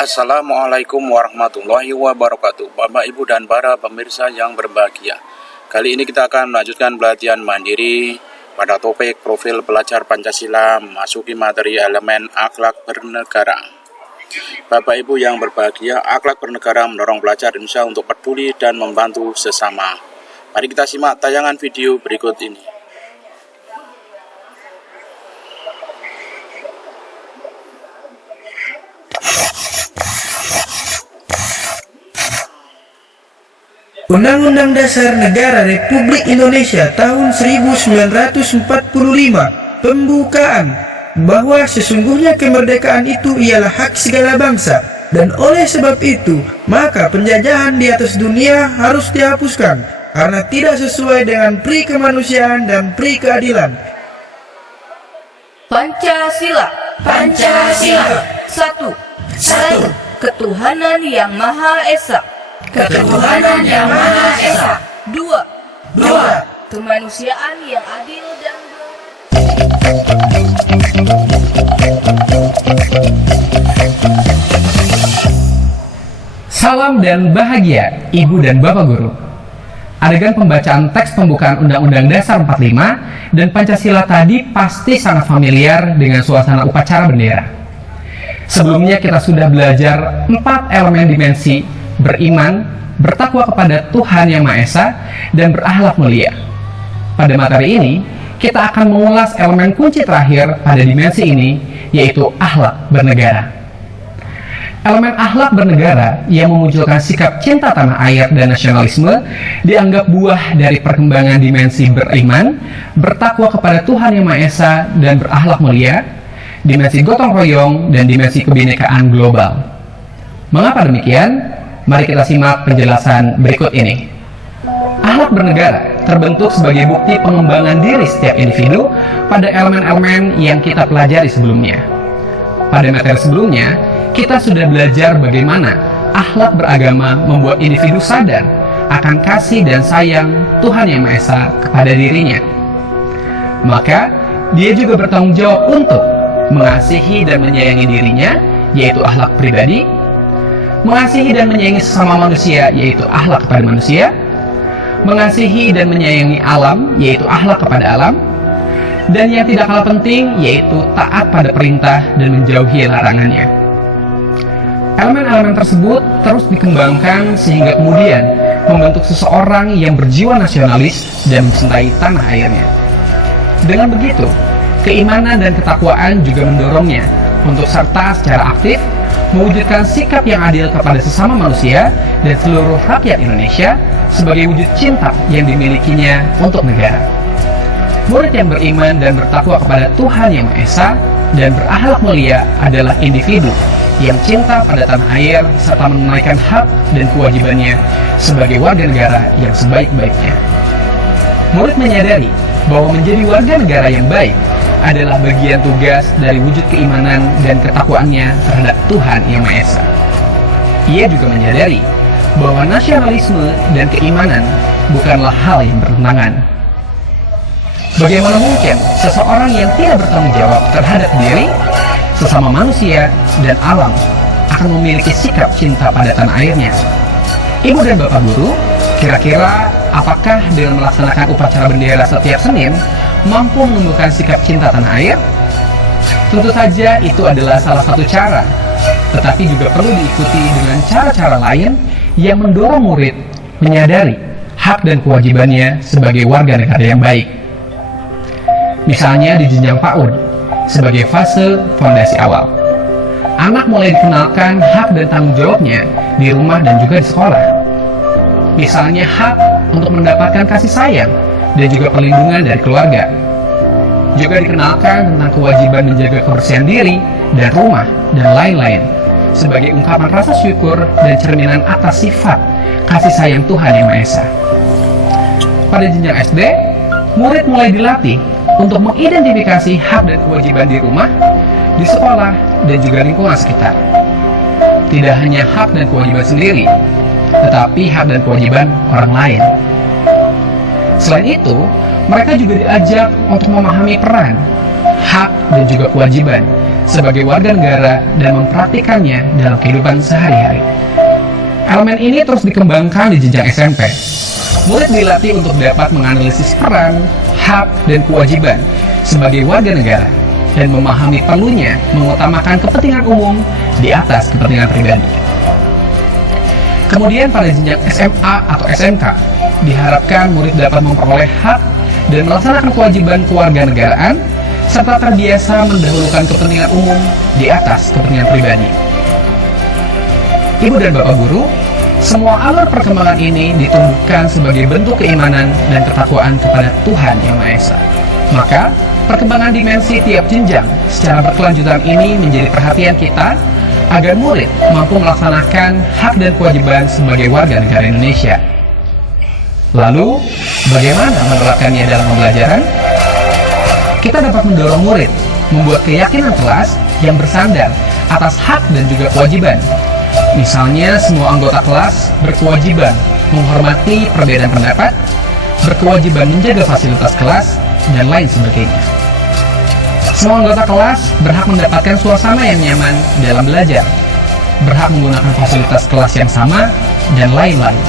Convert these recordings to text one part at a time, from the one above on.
Assalamualaikum warahmatullahi wabarakatuh. Bapak, Ibu, dan para pemirsa yang berbahagia. Kali ini kita akan melanjutkan pelatihan mandiri pada topik profil pelajar Pancasila memasuki materi elemen akhlak bernegara. Bapak, Ibu yang berbahagia, akhlak bernegara mendorong pelajar Indonesia untuk peduli dan membantu sesama. Mari kita simak tayangan video berikut ini. Undang-Undang Dasar Negara Republik Indonesia tahun 1945 pembukaan bahwa sesungguhnya kemerdekaan itu ialah hak segala bangsa, dan oleh sebab itu maka penjajahan di atas dunia harus dihapuskan karena tidak sesuai dengan pri kemanusiaan dan pri keadilan. Pancasila. 1. Ketuhanan yang Maha Esa. 2. Kemanusiaan yang adil dan Salam dan bahagia, Ibu dan Bapak Guru. Adegan pembacaan teks pembukaan Undang-Undang Dasar 45 dan Pancasila tadi pasti sangat familiar dengan suasana upacara bendera. Sebelumnya kita sudah belajar 4 elemen dimensi: beriman, bertakwa kepada Tuhan Yang Maha Esa, dan berakhlak mulia. Pada materi ini, kita akan mengulas elemen kunci terakhir pada dimensi ini, yaitu akhlak bernegara. Elemen akhlak bernegara yang memunculkan sikap cinta tanah air dan nasionalisme dianggap buah dari perkembangan dimensi beriman, bertakwa kepada Tuhan Yang Maha Esa, dan berakhlak mulia, dimensi gotong royong, dan dimensi kebinekaan global. Mengapa demikian? Mari kita simak penjelasan berikut ini. Akhlak bernegara terbentuk sebagai bukti pengembangan diri setiap individu pada elemen-elemen yang kita pelajari sebelumnya. Pada materi sebelumnya, kita sudah belajar bagaimana akhlak beragama membuat individu sadar akan kasih dan sayang Tuhan Yang Maha Esa kepada dirinya. Maka, dia juga bertanggung jawab untuk mengasihi dan menyayangi dirinya, yaitu akhlak pribadi, mengasihi dan menyayangi sesama manusia, yaitu akhlak kepada manusia, mengasihi dan menyayangi alam, yaitu akhlak kepada alam, dan yang tidak kalah penting, yaitu taat pada perintah dan menjauhi larangannya. Elemen-elemen tersebut terus dikembangkan sehingga kemudian membentuk seseorang yang berjiwa nasionalis dan mencintai tanah airnya. Dengan begitu, keimanan dan ketakwaan juga mendorongnya untuk serta secara aktif mewujudkan sikap yang adil kepada sesama manusia dan seluruh rakyat Indonesia sebagai wujud cinta yang dimilikinya untuk negara. Murid yang beriman dan bertakwa kepada Tuhan Yang Maha Esa dan berakhlak mulia adalah individu yang cinta pada tanah air serta menunaikan hak dan kewajibannya sebagai warga negara yang sebaik-baiknya. Murid menyadari bahwa menjadi warga negara yang baik adalah bagian tugas dari wujud keimanan dan ketakwaannya terhadap Tuhan Yang Maha Esa. Ia juga menyadari bahwa nasionalisme dan keimanan bukanlah hal yang bertentangan. Bagaimana mungkin seseorang yang tidak bertanggung jawab terhadap diri, sesama manusia, dan alam akan memiliki sikap cinta pada tanah airnya? Ibu dan Bapak Guru, kira-kira apakah dengan melaksanakan upacara bendera setiap Senin mampu menumbuhkan sikap cinta tanah air? Tentu saja itu adalah salah satu cara, tetapi juga perlu diikuti dengan cara-cara lain yang mendorong murid menyadari hak dan kewajibannya sebagai warga negara yang baik. Misalnya di jenjang PAUD, sebagai fase fondasi awal, anak mulai dikenalkan hak dan tanggung jawabnya di rumah dan juga di sekolah. Misalnya hak untuk mendapatkan kasih sayang dan juga perlindungan dari keluarga. Juga dikenalkan tentang kewajiban menjaga kebersihan diri dan rumah dan lain-lain sebagai ungkapan rasa syukur dan cerminan atas sifat kasih sayang Tuhan Yang Maha Esa. Pada jenjang SD, murid mulai dilatih untuk mengidentifikasi hak dan kewajiban di rumah, di sekolah, dan juga lingkungan sekitar. Tidak hanya hak dan kewajiban sendiri, tetapi hak dan kewajiban orang lain. Selain itu, mereka juga diajak untuk memahami peran, hak, dan juga kewajiban sebagai warga negara dan mempraktikkannya dalam kehidupan sehari-hari. Elemen ini terus dikembangkan di jenjang SMP. Murid dilatih untuk dapat menganalisis peran, hak, dan kewajiban sebagai warga negara dan memahami perlunya mengutamakan kepentingan umum di atas kepentingan pribadi. Kemudian pada jenjang SMA atau SMK, diharapkan murid dapat memperoleh hak dan melaksanakan kewajiban kewarganegaraan serta terbiasa mendahulukan kepentingan umum di atas kepentingan pribadi. Ibu dan Bapak Guru, semua alur perkembangan ini ditumbuhkan sebagai bentuk keimanan dan ketakwaan kepada Tuhan Yang Maha Esa. Maka, perkembangan dimensi tiap jenjang secara berkelanjutan ini menjadi perhatian kita agar murid mampu melaksanakan hak dan kewajiban sebagai warga negara Indonesia. Lalu, bagaimana menerapkannya dalam pembelajaran? Kita dapat mendorong murid membuat keyakinan kelas yang bersandar atas hak dan juga kewajiban. Misalnya, semua anggota kelas berkewajiban menghormati perbedaan pendapat, berkewajiban menjaga fasilitas kelas, dan lain sebagainya. Semua anggota kelas berhak mendapatkan suasana yang nyaman dalam belajar, berhak menggunakan fasilitas kelas yang sama, dan lain-lain.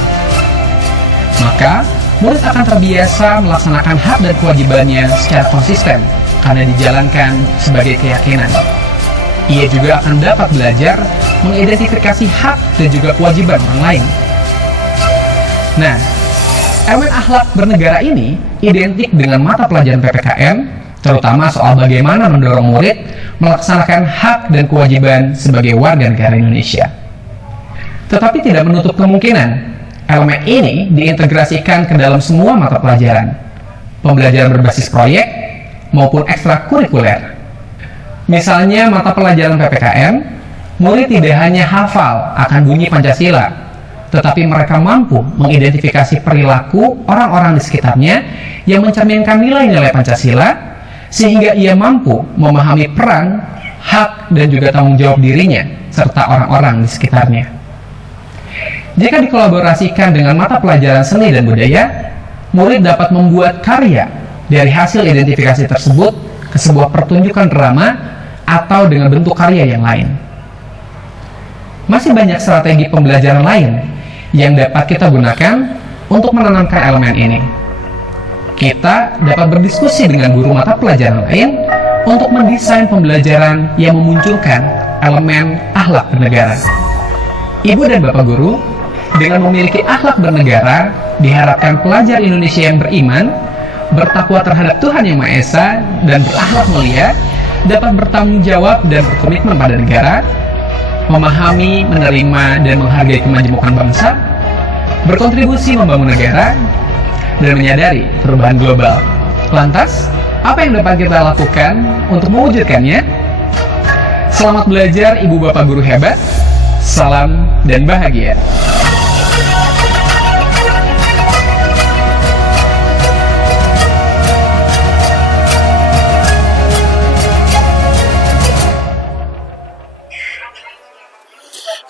Maka, murid akan terbiasa melaksanakan hak dan kewajibannya secara konsisten karena dijalankan sebagai keyakinan. Ia juga akan dapat belajar mengidentifikasi hak dan juga kewajiban orang lain. Nah, elemen akhlak bernegara ini identik dengan mata pelajaran PPKN, terutama soal bagaimana mendorong murid melaksanakan hak dan kewajiban sebagai warga negara Indonesia. Tetapi tidak menutup kemungkinan elemen ini diintegrasikan ke dalam semua mata pelajaran, pembelajaran berbasis proyek maupun ekstrakurikuler. Misalnya mata pelajaran PPKN, murid tidak hanya hafal akan bunyi Pancasila, tetapi mereka mampu mengidentifikasi perilaku orang-orang di sekitarnya yang mencerminkan nilai-nilai Pancasila, sehingga ia mampu memahami peran, hak, dan juga tanggung jawab dirinya, serta orang-orang di sekitarnya. Jika dikolaborasikan dengan mata pelajaran seni dan budaya, murid dapat membuat karya dari hasil identifikasi tersebut ke sebuah pertunjukan drama atau dengan bentuk karya yang lain. Masih banyak strategi pembelajaran lain yang dapat kita gunakan untuk menanamkan elemen ini. Kita dapat berdiskusi dengan guru mata pelajaran lain untuk mendesain pembelajaran yang memunculkan elemen akhlak bernegara. Ibu dan Bapak Guru, dengan memiliki akhlak bernegara, diharapkan pelajar Indonesia yang beriman, bertakwa terhadap Tuhan Yang Maha Esa, dan berakhlak mulia dapat bertanggung jawab dan berkomitmen pada negara, memahami, menerima, dan menghargai kemajemukan bangsa, berkontribusi membangun negara, dan menyadari perubahan global. Lantas, apa yang dapat kita lakukan untuk mewujudkannya? Selamat belajar Ibu Bapak Guru hebat, salam dan bahagia.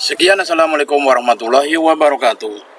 Sekian, Assalamualaikum warahmatullahi wabarakatuh.